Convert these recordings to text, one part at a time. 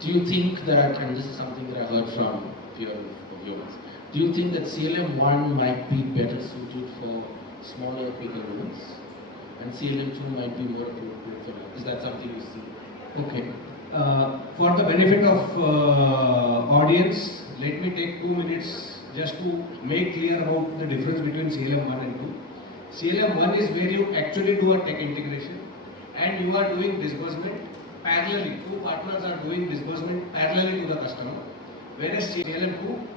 Do you think that, and this is something that I heard from a few of yours, do you think that CLM 1 might be better suited for smaller, quicker loans, and CLM 2 might be more appropriate for large? Is that something you see? Okay. For the benefit of audience, let me take 2 minutes just to make clear about the difference between CLM 1 and 2. CLM 1 is where you actually do a tech integration and you are doing disbursement parallelly. Two partners are doing disbursement parallelly to the customer. Whereas CLM 2,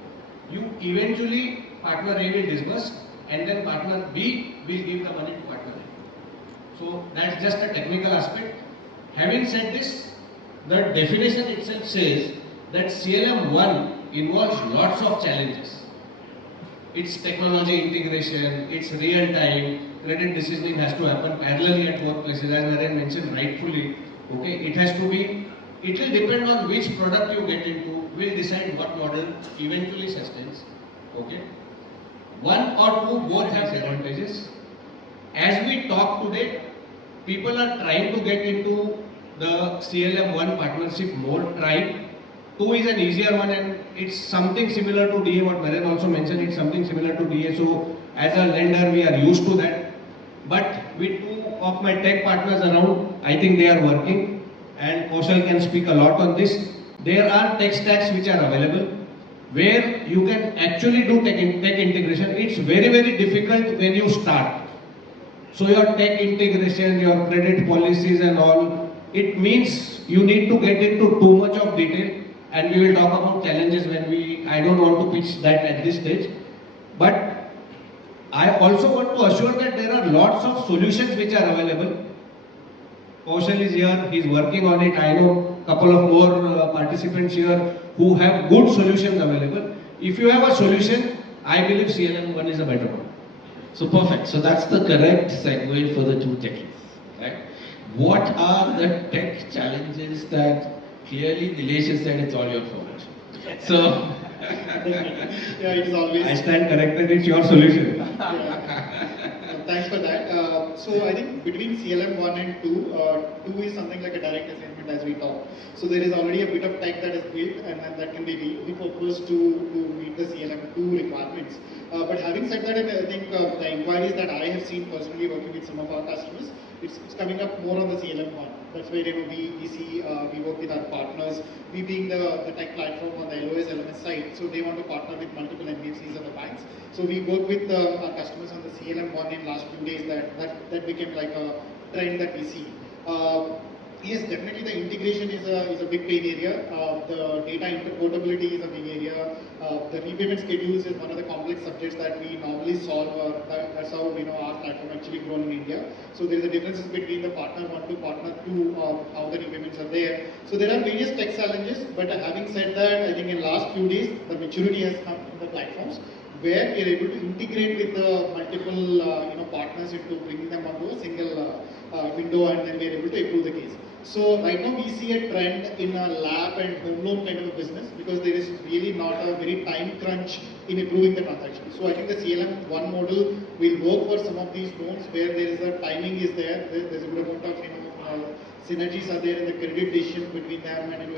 you eventually partner A will disburse and then partner B will give the money to partner A. So that's just a technical aspect. Having said this, the definition itself says that CLM 1 involves lots of challenges. It's technology integration, it's real time, credit decisioning has to happen parallelly at both places, as Naren mentioned rightfully. Okay, it has to be, it will depend on which product you get into, will decide what model eventually sustains. Okay, one or two both have advantages. As we talk today, people are trying to get into the CLM 1 partnership mode, trying. 2 is an easier one and it's something similar to DA, what Naren also mentioned, it's something similar to DA. So as a lender, we are used to that. But with 2 of my tech partners around, I think they are working, and Kushal can speak a lot on this. There are tech stacks which are available where you can actually do tech integration. It's very, very difficult when you start. So your tech integration, your credit policies and all, it means you need to get into too much of detail, and we will talk about challenges when I don't want to pitch that at this stage. But I also want to assure that there are lots of solutions which are available. Kushal is here, he's working on it. I know a couple of more participants here who have good solutions available. If you have a solution, I believe CLM 1 is a better one. So perfect. So that's the correct segue for the 2 techies, right? What are the tech challenges that clearly Nilesh has said it's all your fault? So yeah, it is always. I stand corrected. It's your solution. Thanks for that. So I think between CLM 1 and 2, 2 is something like a direct assignment as we talk. So there is already a bit of tech that is built and that can be repurposed to meet the CLM 2 requirements. But having said that, I think the inquiries that I have seen personally working with some of our customers, it's coming up more on the CLM 1. That's where we see, we work with our partners, we being the tech platform on the LOS LMS side, so they want to partner with multiple NBFCs and the banks. So we work with our customers on the CLM 1 in last few days, that became like a trend that we see. Yes, definitely the integration is a big pain area. The data interportability is a big area. The repayment schedules is one of the complex subjects that we normally solve. That's how our platform actually grown in India. So there is a differences between the partner 1 to partner 2 of how the repayments are there. So there are various tech challenges. But having said that, I think in last few days the maturity has come in the platforms, where we are able to integrate with the multiple partners into bringing them onto a single window, and then we are able to approve the case. So right now we see a trend in a LAP and home loan kind of a business, because there is really not a very time crunch in approving the transaction. So I think the CLM 1 model will work for some of these loans where there is a timing is there. There's a good amount of synergies are there in the credit decisions between them, and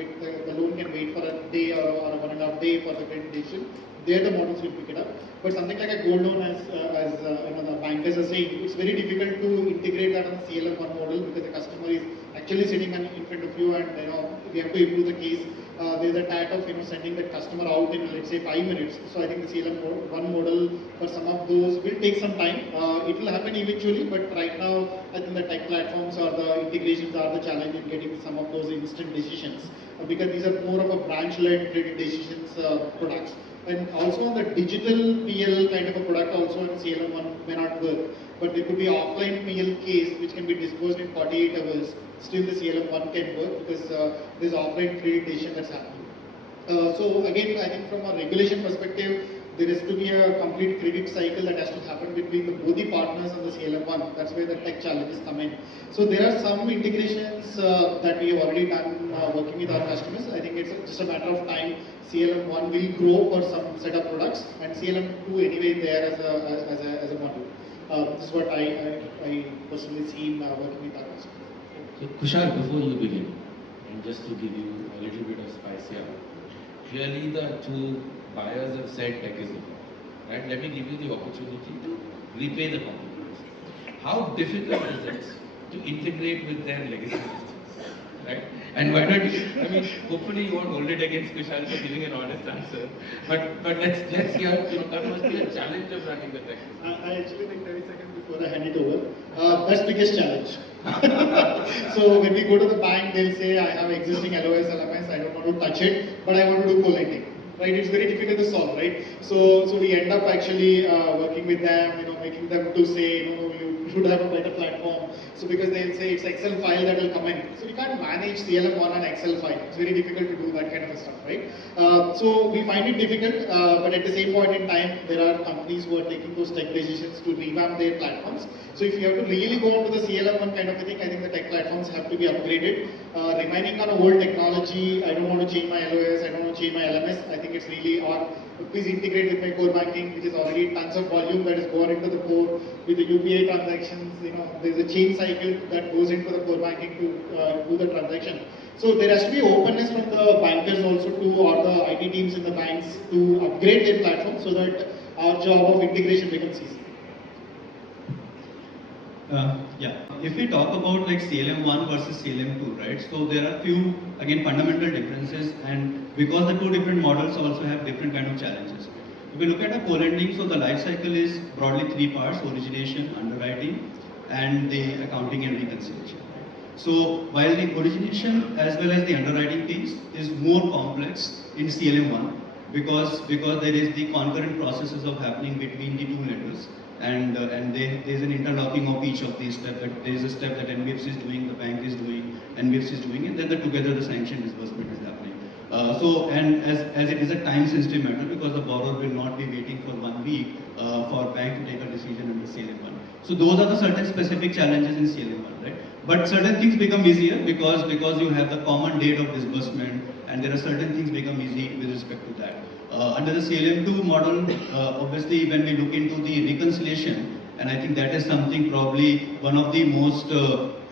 the loan can wait for a day or a 1.5 day for the credit decision. There the models will pick it up. But something like a gold loan, as the bankers are saying, it's very difficult to integrate that on the CLM 1 model, because the customer is actually sitting in front of you, and we have to approve the case. There's a tat of sending that customer out in, let's say, 5 minutes. So I think the CLM 1 model for some of those will take some time. It will happen eventually, but right now I think the tech platforms or the integrations are the challenge in getting some of those instant decisions, because these are more of a branch-led credit decisions products. And also on the digital PL kind of a product also in CLM 1 may not work. But there could be offline PL case which can be disposed in 48 hours. Still the CLM 1 can work, because there's offline credit decision that's happening. So again, I think from a regulation perspective, there has to be a complete credit cycle that has to happen between both the partners on the CLM 1. That's where the tech challenges come in. So there are some integrations that we have already done working with our customers. I think it's just a matter of time. CLM 1 will grow for some set of products, and CLM 2 anyway there as a module. This is what I personally seen working with our customers. So Kushal, before you begin, and just to give you a little bit of spice here, clearly the two buyers have said tech is the problem. Right? Let me give you the opportunity to repay the compliment. How difficult is it to integrate with their legacy systems? Right? And why don't you, I mean, hopefully you won't hold it against Kushal for giving an honest answer. But let's hear, that must be a challenge of running the tech. I actually think 30 seconds before I hand it over. That's the biggest challenge. So when we go to the bank, they'll say, I have existing LOS, LMS, I don't want to touch it, but I want to do co-lending. Right? It's very difficult to solve, right? So we end up actually working with them, making them to say, you should have a better platform. So because they'll say it's Excel file that will come in. So we can't manage CLM on an Excel file. It's very difficult to do that kind of stuff, right? So we find it difficult, but at the same point in time, there are companies who are taking those tech decisions to revamp their platforms. So if you have to really go on to the CLM one kind of a thing, I think the tech platforms have to be upgraded. Remaining on old technology, I don't want to change my LOS, I don't want to change my LMS. I think it's really, or please integrate with my core banking, which is already tons of volume that is going into the core with the UPI transactions. There's a chain cycle that goes into the core banking to do the transaction. So there has to be openness from the bankers also to, or the IT teams in the banks to upgrade their platform so that our job of integration becomes easy. If we talk about like CLM 1 versus CLM 2, right? So there are few, again, fundamental differences, and because the two different models also have different kind of challenges. If we look at a co-lending, so the life cycle is broadly three parts: origination, underwriting, and the accounting and reconciliation. So while the origination as well as the underwriting piece is more complex in CLM 1 because there is the concurrent processes of happening between the two lenders. And there's an interlocking of each of these steps. There is a step that NBFC is doing, the bank is doing, NBFC is doing, and then together the sanction disbursement is happening. And as it is a time-sensitive matter, because the borrower will not be waiting for 1 week for bank to take a decision under CLM 1. So those are the certain specific challenges in CLM 1, right? But certain things become easier because you have the common date of disbursement, and there are certain things become easy with respect to that. Under the CLM 2 model, obviously when we look into the reconciliation, and I think that is something probably one of the most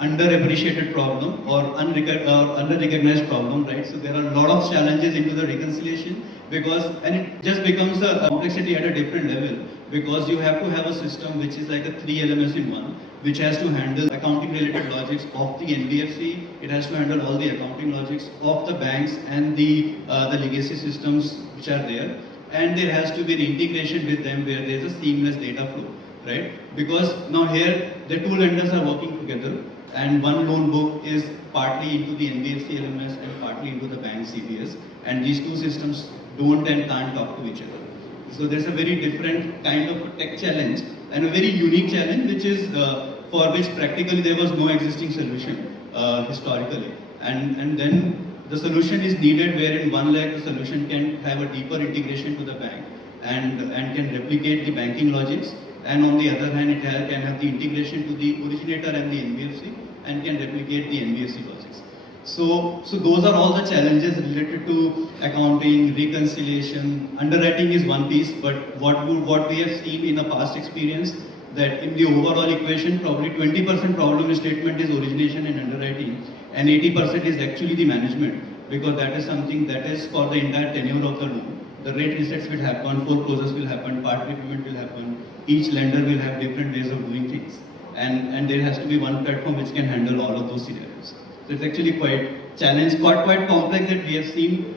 underappreciated problem or under-recognized problem, right? So there are a lot of challenges into the reconciliation and it just becomes a complexity at a different level because you have to have a system which is like a 3 LMS in one, which has to handle accounting related logics of the NBFC, it has to handle all the accounting logics of the banks and the legacy systems which are there, and there has to be an integration with them where there is a seamless data flow, right? Because now here the two lenders are working together and one loan book is partly into the NBFC LMS and partly into the bank CBS, and these two systems don't and can't talk to each other. So there's a very different kind of a tech challenge and a very unique challenge which is for which practically there was no existing solution historically. And then the solution is needed where in one leg the solution can have a deeper integration to the bank and can replicate the banking logics, and on the other hand it can have the integration to the originator and the NBFC and can replicate the NBFC logics. So those are all the challenges related to accounting, reconciliation. Underwriting is one piece, but what we have seen in a past experience that in the overall equation, probably 20% problem statement is origination and underwriting, and 80% is actually the management, because that is something that is for the entire tenure of the loan. The rate resets will happen, foreclosures will happen, part repayment will happen. Each lender will have different ways of doing things, and there has to be one platform which can handle all of those scenarios. So it's actually quite challenge, quite complex that we have seen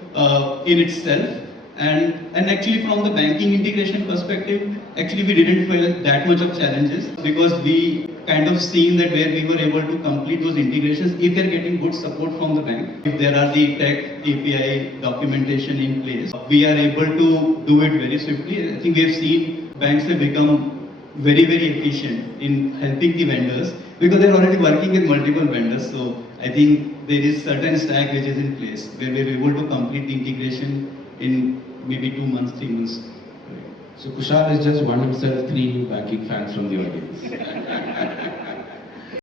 in itself. And actually from the banking integration perspective, actually we didn't feel that much of challenges because we kind of seen that where we were able to complete those integrations if they're getting good support from the bank. If there are the tech API documentation in place, we are able to do it very swiftly. I think we have seen banks have become very efficient in helping the vendors because they're already working with multiple vendors. So I think there is certain stack which is in place where we're able to complete the integration in maybe 2 months, 3 months. So Kushal has just won himself 3 new banking fans from the audience.